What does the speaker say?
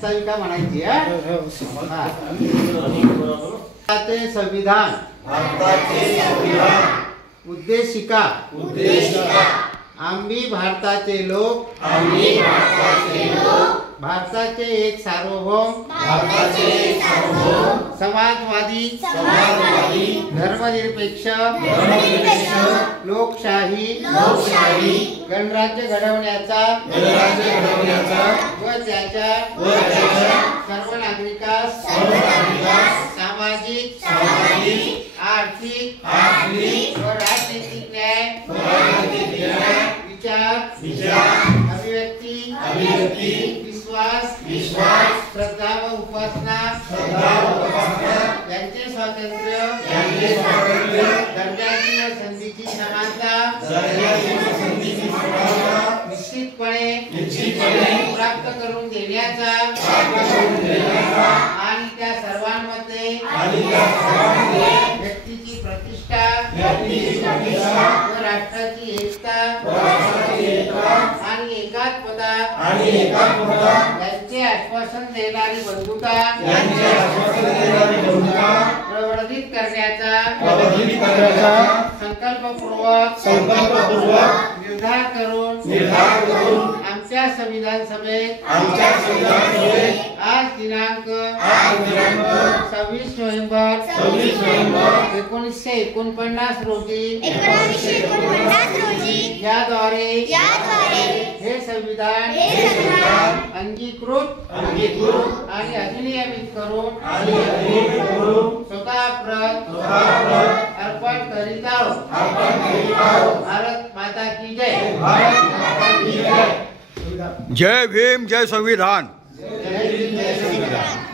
वास्तविका म्हणायची हा. भारताचे संविधान उद्देशिका आम्ही भारताचे लोक भारताचे एक सार्वभौम समाजवादी धर्मनिरपेक्ष लोकशाही गणराज्य घडवण्याचा व त्याच्या सर्व नागरिकांस सामाजिक आर्थिक व राजनैतिक न्याय विचार अभिव्यक्ती विश्वास श्रद्धा व उपासना यांचे स्वातंत्र्य दर्जाची व संधीची समानता निश्चितपणे प्राप्त करून देण्याचा आणि त्या सर्वांमध्ये व्यक्तीची प्रतिष्ठा व राष्ट्राची एकता आणि एकात्मता यांचे आश्वासन देणारी बंधुता प्रवर्धित करण्याचा संकल्पपूर्वक निर्धार करून आमच्या संविधान सभेत आज दिनांक 26 नोव्हेंबर 1949 रोजी याद्वारे हे संविधान अंगीकृत आणि अधिनियमित करून स्वतः अर्पण करीत आहोत. भारत माता की जय. जय भीम जय संविधान. जय भीम जय संविधान.